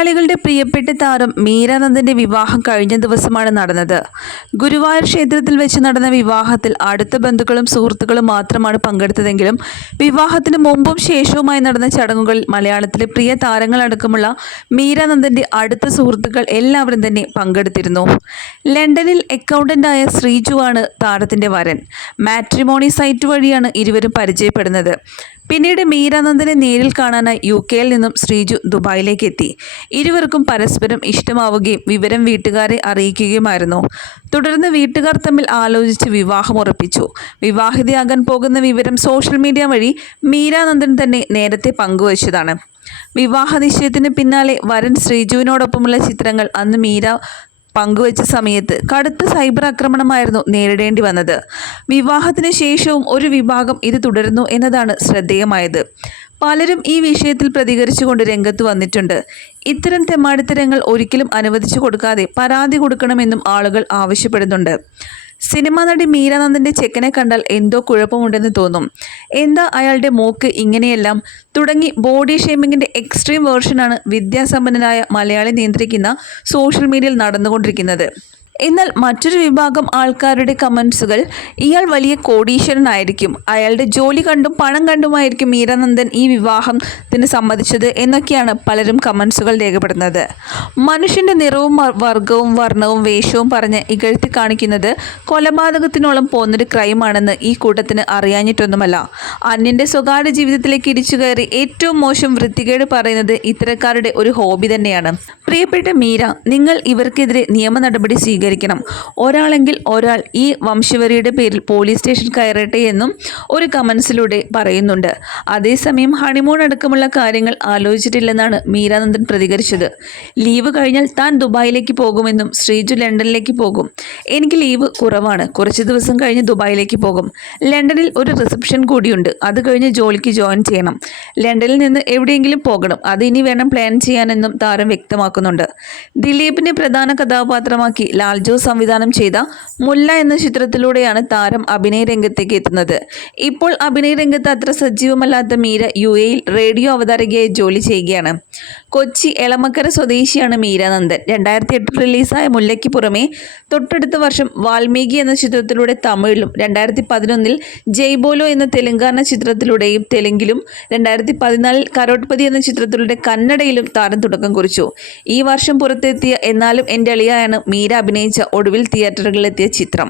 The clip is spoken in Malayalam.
മലയാളികളുടെ പ്രിയപ്പെട്ട താരം മീരാനന്ദന്റെ വിവാഹം കഴിഞ്ഞ ദിവസമാണ് നടന്നത്. ഗുരുവായൂർ ക്ഷേത്രത്തിൽ വെച്ച് നടന്ന വിവാഹത്തിൽ അടുത്ത ബന്ധുക്കളും സുഹൃത്തുക്കളും മാത്രമാണ് പങ്കെടുത്തതെങ്കിലും വിവാഹത്തിന് മുമ്പും ശേഷവുമായി നടന്ന ചടങ്ങുകളിൽ മലയാളത്തിലെ പ്രിയ താരങ്ങളടക്കമുള്ള മീരാനന്ദന്റെ അടുത്ത സുഹൃത്തുക്കൾ എല്ലാവരും തന്നെ പങ്കെടുത്തിരുന്നു. ലണ്ടനിൽ അക്കൗണ്ടന്റായ ശ്രീജുവാണ് താരത്തിന്റെ വരൻ. മാട്രിമോണി സൈറ്റ് വഴിയാണ് ഇരുവരും പരിചയപ്പെടുന്നത്. പിന്നീട് മീരാനന്ദനെ നേരിൽ കാണാനായി യു കെയിൽ നിന്നും ശ്രീജു ദുബായിലേക്ക് എത്തി. ഇരുവർക്കും പരസ്പരം ഇഷ്ടമാവുകയും വിവരം വീട്ടുകാരെ അറിയിക്കുകയുമായിരുന്നു. തുടർന്ന് വീട്ടുകാർ തമ്മിൽ ആലോചിച്ച് വിവാഹം ഉറപ്പിച്ചു. വിവാഹിതയാകാൻ പോകുന്ന വിവരം സോഷ്യൽ മീഡിയ വഴി മീരാനന്ദൻ തന്നെ നേരത്തെ പങ്കുവച്ചതാണ്. വിവാഹ നിശ്ചയത്തിന് പിന്നാലെ വരൻ ശ്രീജുവിനോടൊപ്പമുള്ള ചിത്രങ്ങൾ അന്ന് മീര പങ്കുവച്ച സമയത്ത് കടുത്ത സൈബർ ആക്രമണമായിരുന്നു നേരിടേണ്ടി വന്നത്. വിവാഹത്തിന് ശേഷവും ഒരു വിഭാഗം ഇത് തുടരുന്നു എന്നതാണ് ശ്രദ്ധേയമായത്. പലരും ഈ വിഷയത്തിൽ പ്രതികരിച്ചുകൊണ്ട് രംഗത്ത് വന്നിട്ടുണ്ട്. ഇത്തരം തെമ്മാടിത്തരങ്ങൾ ഒരിക്കലും അനുവദിച്ചു കൊടുക്കാതെ പരാതി കൊടുക്കണമെന്നും ആളുകൾ ആവശ്യപ്പെടുന്നുണ്ട്. സിനിമാ നടി മീരാനന്ദന്റെ ചെക്കനെ കണ്ടാൽ എന്തോ കുഴപ്പമുണ്ടെന്ന് തോന്നും. എന്താ അയാളുടെ മോക്ക് ഇങ്ങനെയെല്ലാം? തുടങ്ങി ബോഡി ഷേമിങ്ങിന്റെ എക്സ്ട്രീം വേർഷനാണ് വിദ്യാസമ്പന്നനായ മലയാളി നിയന്ത്രിക്കുന്ന സോഷ്യൽ മീഡിയയിൽ നടന്നുകൊണ്ടിരിക്കുന്നത്. എന്നാൽ മറ്റൊരു വിഭാഗം ആൾക്കാരുടെ കമൻസുകൾ ഇയാൾ വലിയ കോടീശ്വരനായിരിക്കും. അയാളുടെ ജോലി കണ്ടും പണം കണ്ടുമായിരിക്കും മീരാനന്ദൻ ഈ വിവാഹത്തിന് സമ്മതിച്ചത് എന്നൊക്കെയാണ് പലരും കമൻസുകൾ രേഖപ്പെടുന്നത് മനുഷ്യന്റെ നിറവും വർഗവും വർണവും വേഷവും പറഞ്ഞ് ഇകഴ്ത്തി കാണിക്കുന്നത് കൊലപാതകത്തിനോളം പോകുന്നൊരു ക്രൈമാണെന്ന് ഈ കൂട്ടത്തിന് അറിയാഞ്ഞിട്ടൊന്നുമല്ല. അന്യന്റെ സ്വകാര്യ ജീവിതത്തിലേക്ക് ഇടിച്ചു കയറി ഏറ്റവും മോശം വൃത്തികേട് പറയുന്നത് ഇത്തരക്കാരുടെ ഒരു ഹോബി തന്നെയാണ്. പ്രിയപ്പെട്ട മീര നിങ്ങൾ ഇവർക്കെതിരെ നിയമ നടപടി സ്വീകരിക്കണം ഒരാളെങ്കിൽ ഒരാൾ ഈ വംശവരിയുടെ പേരിൽ പോലീസ് സ്റ്റേഷൻ കയറട്ടെ എന്നും ഒരു കമൻസിലൂടെ പറയുന്നുണ്ട്. അതേസമയം ഹണിമൂൺ അടക്കമുള്ള കാര്യങ്ങൾ ആലോചിച്ചിട്ടില്ലെന്നാണ് മീരാനന്ദൻ പ്രതികരിച്ചത്. ലീവ് കഴിഞ്ഞാൽ താൻ ദുബായിലേക്ക് പോകുമെന്നും ശ്രീജു ലണ്ടനിലേക്ക് പോകും. എനിക്ക് ലീവ് കുറവാണ്. കുറച്ച് ദിവസം കഴിഞ്ഞ് ദുബായിലേക്ക് പോകും. ലണ്ടനിൽ ഒരു റിസപ്ഷൻ കൂടിയുണ്ട്. അത് കഴിഞ്ഞ് ജോലിക്ക് ജോയിൻ ചെയ്യണം. ലണ്ടനിൽ നിന്ന് എവിടെയെങ്കിലും പോകണം. അത് ഇനി വേണം പ്ലാൻ ചെയ്യാനെന്നും താരം വ്യക്തമാക്കുന്നുണ്ട്. ദിലീപിനെ പ്രധാന കഥാപാത്രമാക്കി ലാൽജോ സംവിധാനം ചെയ്ത മുല്ല എന്ന ചിത്രത്തിലൂടെയാണ് താരം അഭിനയ രംഗത്തേക്ക് എത്തുന്നത്. ഇപ്പോൾ അഭിനയ രംഗത്ത് അത്ര സജീവമല്ലാത്ത മീര യു എയിൽ റേഡിയോ അവതാരകയായി ജോലി ചെയ്യുകയാണ്. കൊച്ചി എളമക്കര സ്വദേശിയാണ് മീര നന്ദൻ. രണ്ടായിരത്തി എട്ടിൽ റിലീസായ മുല്ലയ്ക്ക് പുറമെ തൊട്ടടുത്ത വർഷം വാൽമീകി എന്ന ചിത്രത്തിലൂടെ തമിഴിലും രണ്ടായിരത്തി പതിനൊന്നിൽ ജയ്ബോലോ എന്ന തെലുങ്കാന ചിത്രത്തിലൂടെയും തെലുങ്കിലും രണ്ടായിരത്തി പതിനാലിൽ കരോട്ട്പതി എന്ന ചിത്രത്തിലൂടെ കന്നഡയിലും താരം തുടക്കം കുറിച്ചു. ഈ വർഷം പുറത്തെത്തിയ എന്നാലും എന്റെ അളിയായാണ് മീര അഭിനയിച്ച ഒടുവിൽ തിയേറ്ററുകളിലെത്തിയ ചിത്രം.